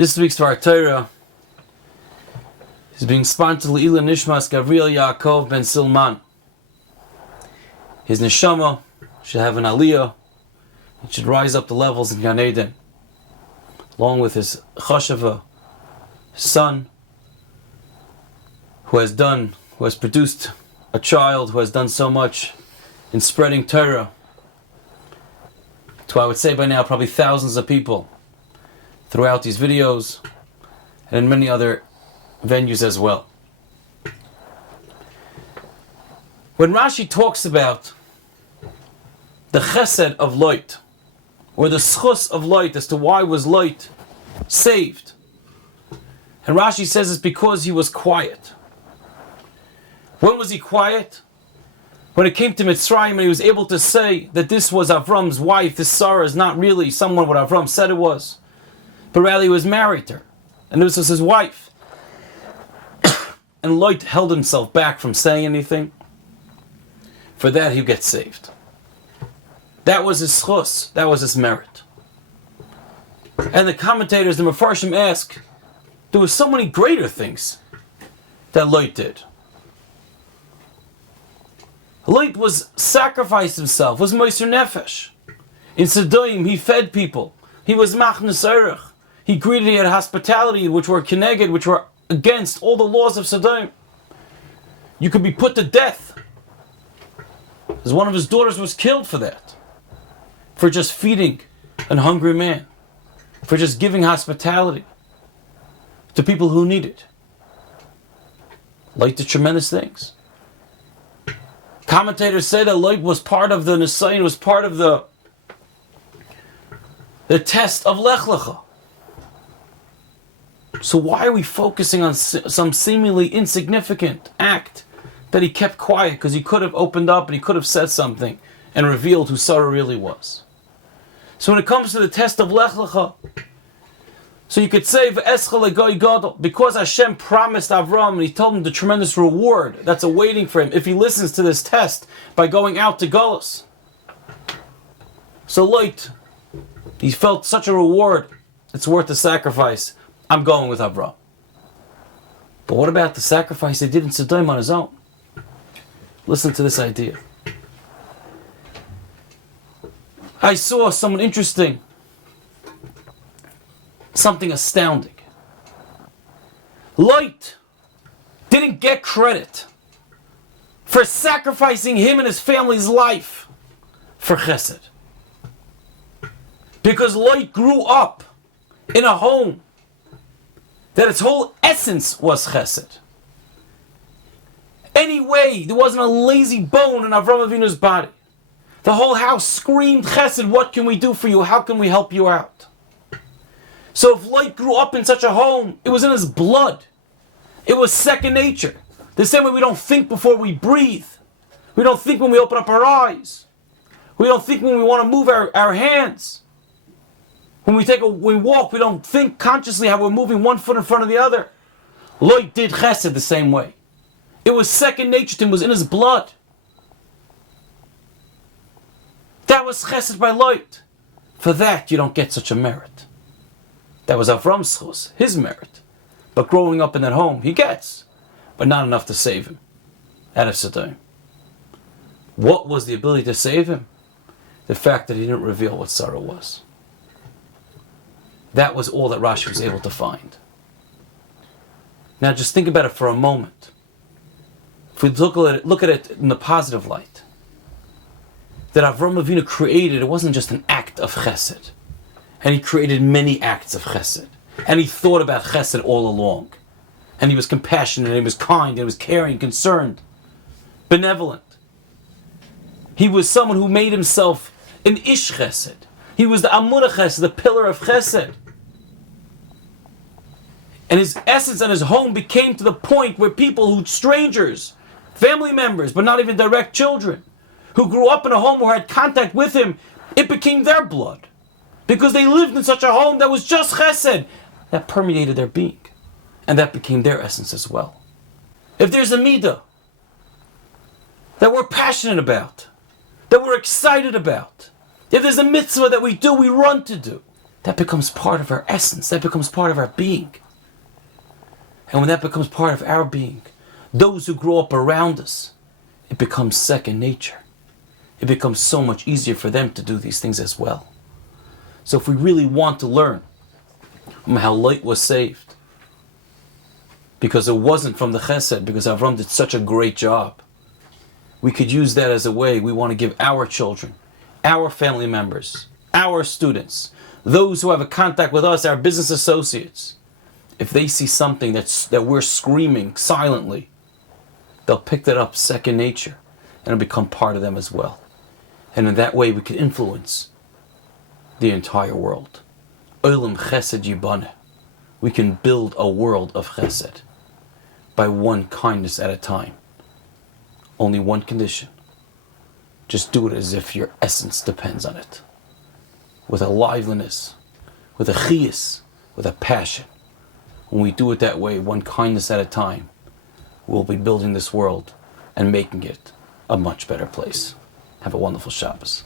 This week's Vayeira is being sponsored Leila Nishmas Gabriel Yaakov ben Silman. His neshama should have an aliyah. It should rise up the levels in Gan Eden, along with his chashava, his son, who has produced a child who has done so much in spreading Torah to, I would say by now, probably thousands of people throughout these videos and in many other venues as well. When Rashi talks about the chesed of Lot, or the schus of Lot, as to why was Lot saved, and Rashi says it's because he was quiet. When was he quiet? When it came to Mitzrayim and he was able to say that this was Avram's wife, this Sarah is not really someone what Avram said it was, but rather he was married to her, and this was his wife. And Lot held himself back from saying anything. For that he gets saved. That was his schus, that was his merit. And the commentators, the Mefarshim, ask, there were so many greater things that Lot did. Lot was sacrificed himself, was Moser Nefesh. In Sodom, he fed people. He was Machnas Orach. He had hospitality, which were keneged, which were against all the laws of Sodom. You could be put to death. As one of his daughters was killed for that. For just feeding an hungry man. For just giving hospitality to people who need it. Lot did tremendous things. Commentators say that Lot was part of the Nisayin, was part of the test of Lech Lecha. So why are we focusing on some seemingly insignificant act that he kept quiet? Because he could have opened up and he could have said something and revealed who Sarah really was. So when it comes to the test of Lech Lecha, so you could say, because Hashem promised Avram and he told him the tremendous reward that's awaiting for him if he listens to this test by going out to Golus. So Lot, he felt such a reward, it's worth the sacrifice. I'm going with Avram. But what about the sacrifice they did in Sodom on his own? Listen to this idea. I saw someone interesting, something astounding. Lot didn't get credit for sacrificing him and his family's life for chesed. Because Lot grew up in a home that its whole essence was chesed. Anyway, there wasn't a lazy bone in Avram Avinu's body. The whole house screamed chesed, what can we do for you? How can we help you out? So if Lot grew up in such a home, it was in his blood. It was second nature. The same way we don't think before we breathe. We don't think when we open up our eyes. We don't think when we want to move our hands. When we walk, we don't think consciously how we're moving one foot in front of the other. Lot did chesed the same way. It was second nature to him, it was in his blood. That was chesed by Lot. For that, you don't get such a merit. That was Avram's schus, his merit. But growing up in that home, he gets, but not enough to save him out of Sodom. What was the ability to save him? The fact that he didn't reveal what Sarah was. That was all that Rashi was able to find. Now just think about it for a moment. If we look at it in the positive light, that Avram Avinu created, it wasn't just an act of chesed. And he created many acts of chesed. And he thought about chesed all along. And he was compassionate, and he was kind, and he was caring, concerned, benevolent. He was someone who made himself an ish chesed. He was the Amud Chesed, the pillar of chesed. And his essence and his home became to the point where people strangers, family members, but not even direct children, who grew up in a home or had contact with him, it became their blood. Because they lived in such a home that was just chesed. That permeated their being. And that became their essence as well. If there's a midah that we're passionate about, that we're excited about, if there's a mitzvah that we do, we run to do, that becomes part of our essence. That becomes part of our being. And when that becomes part of our being, those who grow up around us, it becomes second nature. It becomes so much easier for them to do these things as well. So if we really want to learn how light was saved, because it wasn't from the chesed, because Avram did such a great job, we could use that as a way we want to give our children, our family members, our students, those who have a contact with us, our business associates. If they see something that we're screaming silently, they'll pick that up second nature and it'll become part of them as well. And in that way we can influence the entire world. Olam chesed yibane. We can build a world of chesed by one kindness at a time. Only one condition. Just do it as if your essence depends on it. With a liveliness, with a chiyus, with a passion. When we do it that way, one kindness at a time, we'll be building this world and making it a much better place. Have a wonderful Shabbos.